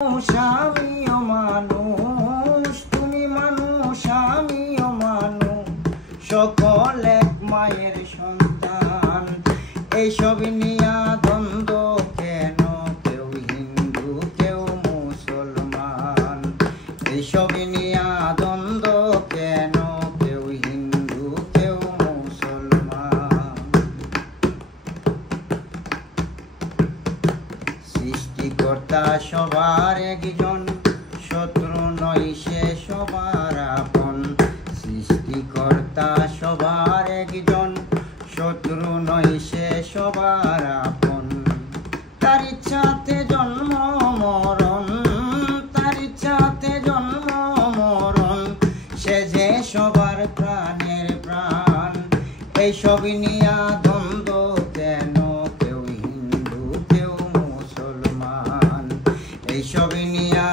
আমিও মানুষ, তুমি মানুষ আমিও মানুষ, সকল এক মায়ের সন্তান। এইসব নিয়া দ্বন্দ্ব কেন, কেউ হিন্দু কেউ মুসলমান। এইসব নিয়া দ্বন্দ্ব কেন, কেউ হিন্দু কেউ মুসলমান। সৃষ্টিকর্তা সবার একজন, শত্রু নয় সে সবার আপন। সৃষ্টিকর্তা সবার একজন, শত্রু নয় সে সবার আপন। তার ইচ্ছাতে জন্ম মরণ, তার ইচ্ছাতে জন্ম মরণ, সে যে সবার প্রাণের প্রাণ। এইসব নিয়া দ্বন্দ্ব কেন, কেউ হিন্দু কেউ মুসলমান। এইসব নিয়া